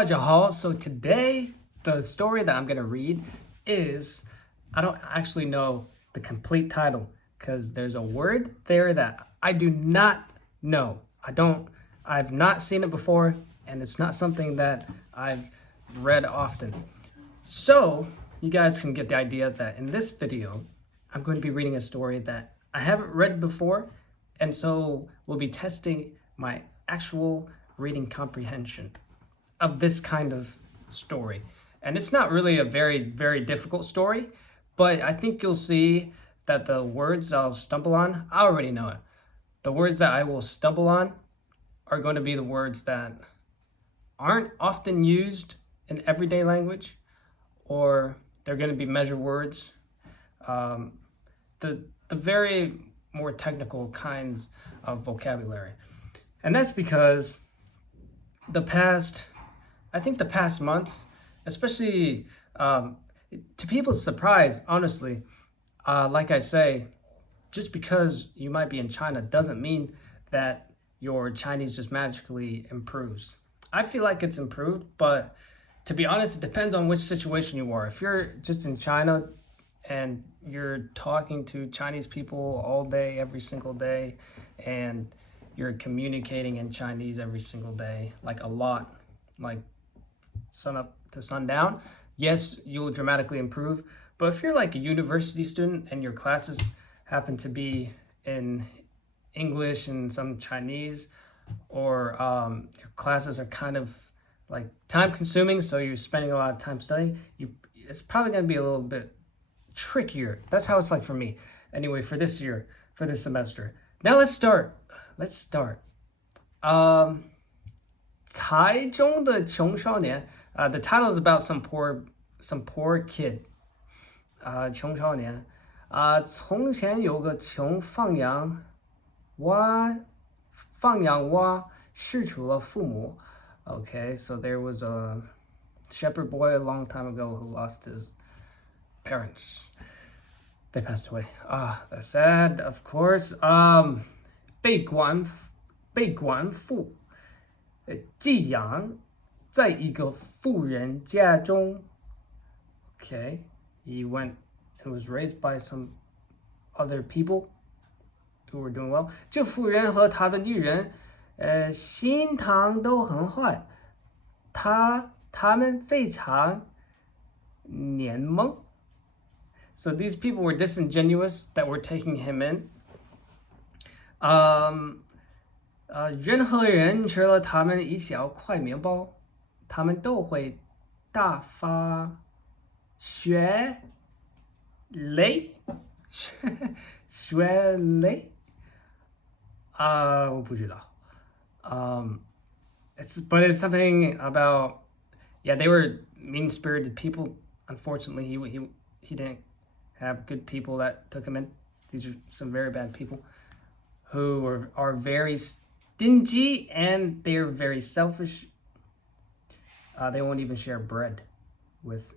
So today, the story that I'm going to read is, I don't actually know the complete title because there's a word there that I do not know. I've not seen it before, and it's not something that I've read often. So you guys can get the idea that in this video, I'm going to be reading a story that I haven't read before, and so we'll be testing my actual reading comprehension of this kind of story. And it's not really a very, very difficult story, but I think you'll see that the words I'll stumble on, I already know it. The words that I will stumble on are going to be the words that aren't often used in everyday language, or they're going to be measure words. The very more technical kinds of vocabulary. And that's because I think the past months, especially to people's surprise, honestly, like I say, just because you might be in China doesn't mean that your Chinese just magically improves. I feel like it's improved, but to be honest, it depends on which situation you are. If you're just in China and you're talking to Chinese people all day, every single day, and you're communicating in Chinese every single day, like a lot, like sun up to sundown, yes, you'll dramatically improve. But if you're like a university student and your classes happen to be in English and some Chinese, or your classes are kind of like time consuming, so you're spending a lot of time studying, it's probably going to be a little bit trickier. That's how it's like for me. Anyway, for this year, for this semester. Now let's start.台中的穷少年. The title is about some poor kid. 穷少年. 从前有个穷放羊娃失去了父母. Okay, so there was a shepherd boy a long time ago who lost his parents. They passed away. That's sad, of course. 被管父寄养在一个富人家中. Okay, he went and was raised by some other people who were doing well. 这富人和他的女人心肠都很坏，他们非常黏萌. So these people were disingenuous that were taking him in. 任何人吃了他们一小块面包，他们都会大发血泪。血泪？我不知道。But it's something about, yeah, they were mean-spirited people. Unfortunately, he didn't have good people that took him in. These are some very bad people who are very stingy, and they're very selfish. They won't even share bread with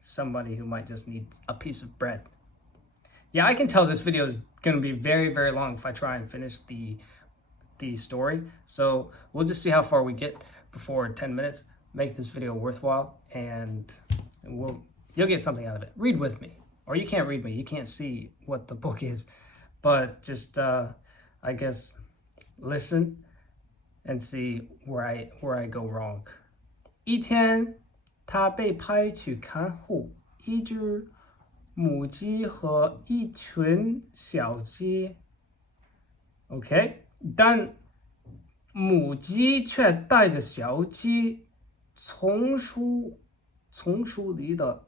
somebody who might just need a piece of bread. Yeah, I can tell this video is going to be very, very long if I try and finish the story. So we'll just see how far we get before 10 minutes. Make this video worthwhile, and you'll get something out of it. Read with me. Or you can't read me. You can't see what the book is. But just, I guess, listen and see where I go wrong. 一天，他被派去看护一只母鸡和一群小鸡。Okay, 但母鸡却带着小鸡从树里的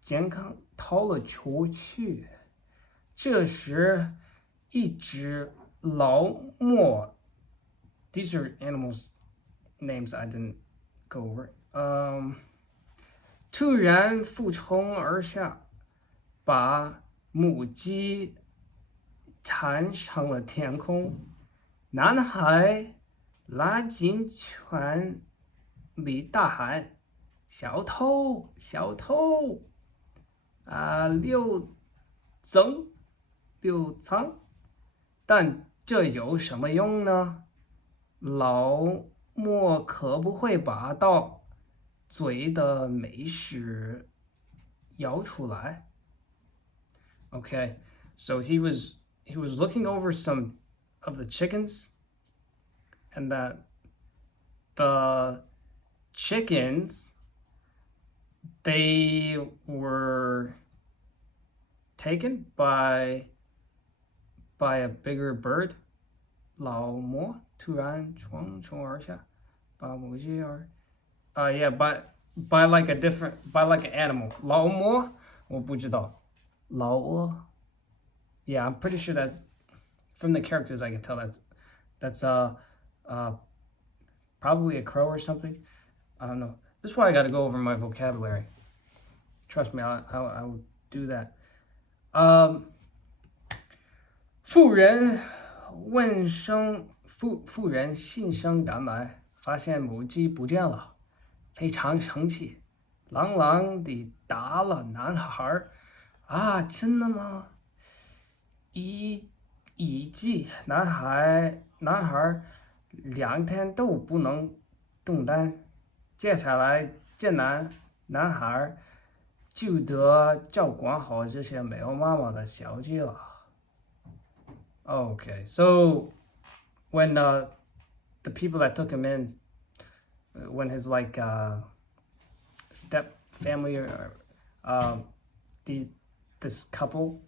健康逃了出去。这时，一只老莫 These are animals names I didn't go over. 突然俯冲而下，把母鸡弹上了天空。男孩拉进圈里大喊：“小偷，小偷！”溜藏，但这有什么用呢？老莫可不会把到嘴的美食舀出来。Okay, so he was looking over some of the chickens, and the chickens, they were taken by a bigger bird. 老魔突然冲而下，把母鸡儿yeah, by like a different, by like an animal. 老魔我不知道，老鹅 yeah, I'm pretty sure that's from the characters. I can tell that's uh probably a crow or something. I don't know. This is why I got to go over my vocabulary. Trust me, I will do that. 妇人信声赶来，发现母鸡不见了，非常生气，朗朗地打了男孩。啊，真的吗？一记男孩2天都不能动弹，接下来这男孩就得照管好这些没有妈妈的小鸡了。Okay, so when the people that took him in, when his like step family or this couple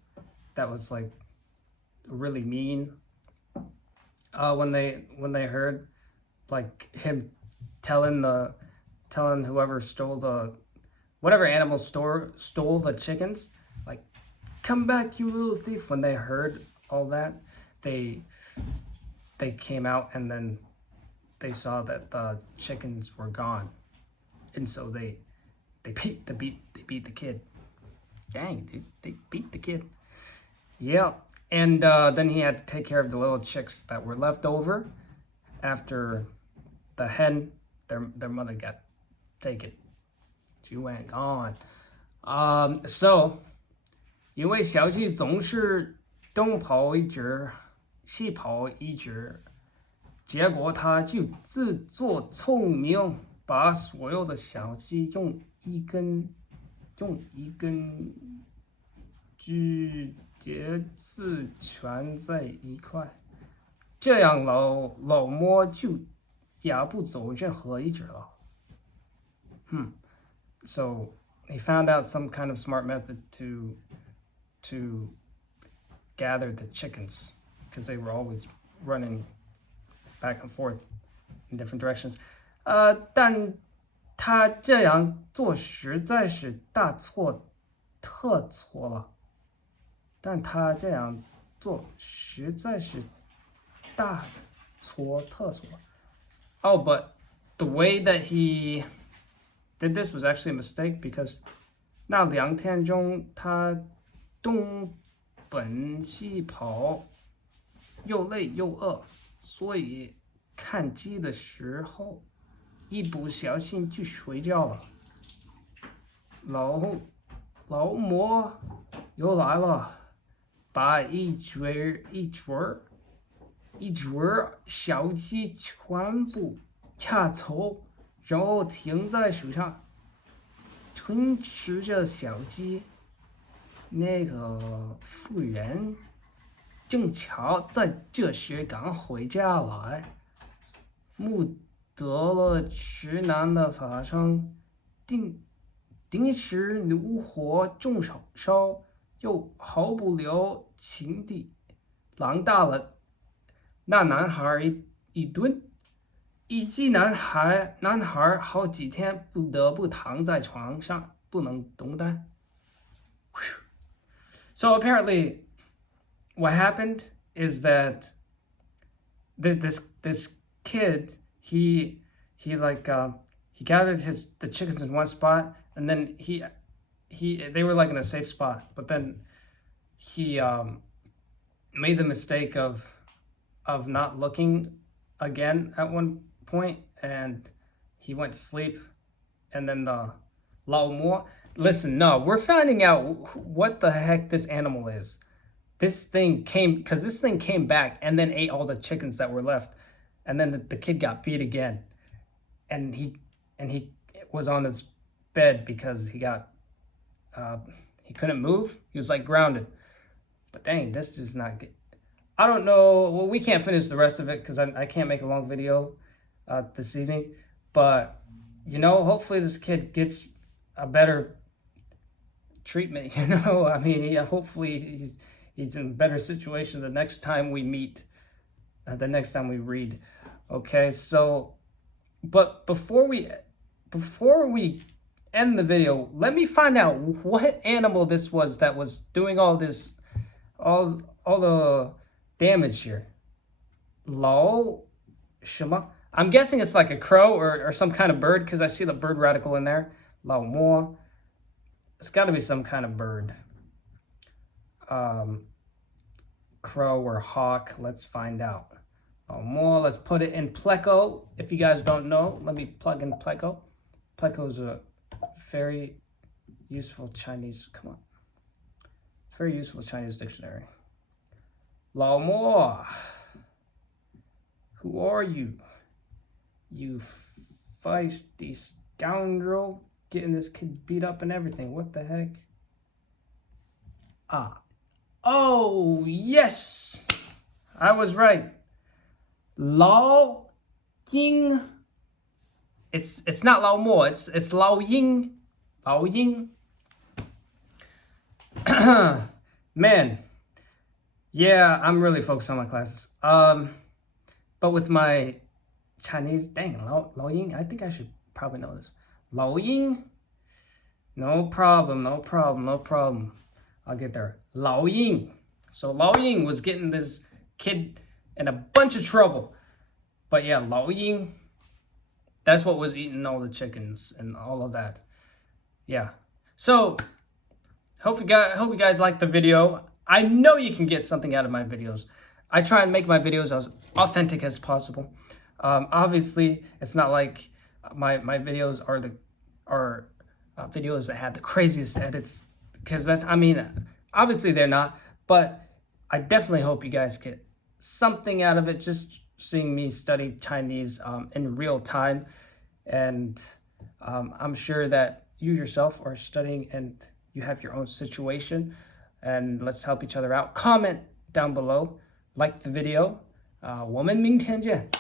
that was like really mean, when they heard like him telling whoever stole the whatever animal stole the chickens, like, come back, you little thief. When they heard all that, they came out, and then they saw that the chickens were gone, and so they beat the kid. Dang, dude, they beat the kid. Yeah, and then he had to take care of the little chicks that were left over after the hen, their mother got taken. She went gone. So 因为小鸡总是东跑一只，西跑一只，结果他就自作聪明，把所有的小鸡用一根指节子圈在一块，这样老莫就压不走任何一只了。So he found out some kind of smart method to gather the chickens, because they were always running back and forth in different directions. 但他这样做实在是大错特错了。但他这样做实在是大错特错。Oh, but the way that he did this was actually a mistake, because 那2天中他东奔西跑，又累又饿，所以看鸡的时候一不小心就睡觉了。老魔又来了，把一堆小鸡全部掐走，然后停在树上吞吃着小鸡。那个妇人正巧在这时刚回家来，目得了直男的发生，定时怒火中烧，又毫不留情地狼打了那男孩一顿，以及男孩好几天不得不躺在床上不能动弹。So apparently, what happened is that this kid he gathered the chickens in one spot, and then they were like in a safe spot, but then he made the mistake of not looking again at one point, and he went to sleep, and then the Lao Mo. Listen, no, we're finding out what the heck this animal is. This thing came back and then ate all the chickens that were left, and then the kid got beat again. and he was on his bed because he couldn't move. He was like grounded. But dang, this is not good. I don't know. Well, we can't finish the rest of it because I can't make a long video this evening. But, hopefully this kid gets a better treatment, I mean, hopefully he's in a better situation the next time we meet, the next time we read. Okay, so, but before we end the video, let me find out what animal this was that was doing all this, all the damage here. Lao Shima. I'm guessing it's like a crow or some kind of bird because I see the bird radical in there. Lao Mo. It's got to be some kind of bird. Crow or hawk. Let's find out. Lao Mo. Let's put it in Pleco. If you guys don't know, let me plug in Pleco. Pleco is a very useful Chinese. Come on. Very useful Chinese dictionary. Lao Mo. Who are you? You feisty scoundrel. Getting this kid beat up and everything. What the heck? Oh, yes. I was right. Lao Ying. It's not Lao Mo. It's Lao Ying. Lao Ying. Man. Yeah, I'm really focused on my classes. But with my Chinese, dang, Lao Ying, I think I should probably know this. Lao Ying, no problem. I'll get there. Lao Ying. So Lao Ying was getting this kid in a bunch of trouble. But yeah, Lao Ying, that's what was eating all the chickens and all of that. Yeah. So, hope you guys like the video. I know you can get something out of my videos. I try and make my videos as authentic as possible. Obviously, it's not like my videos are videos that have the craziest edits, because obviously they're not, but I definitely hope you guys get something out of it, just seeing me study Chinese in real time. And I'm sure that you yourself are studying and you have your own situation, and let's help each other out. Comment down below, like the video. 我们明天见.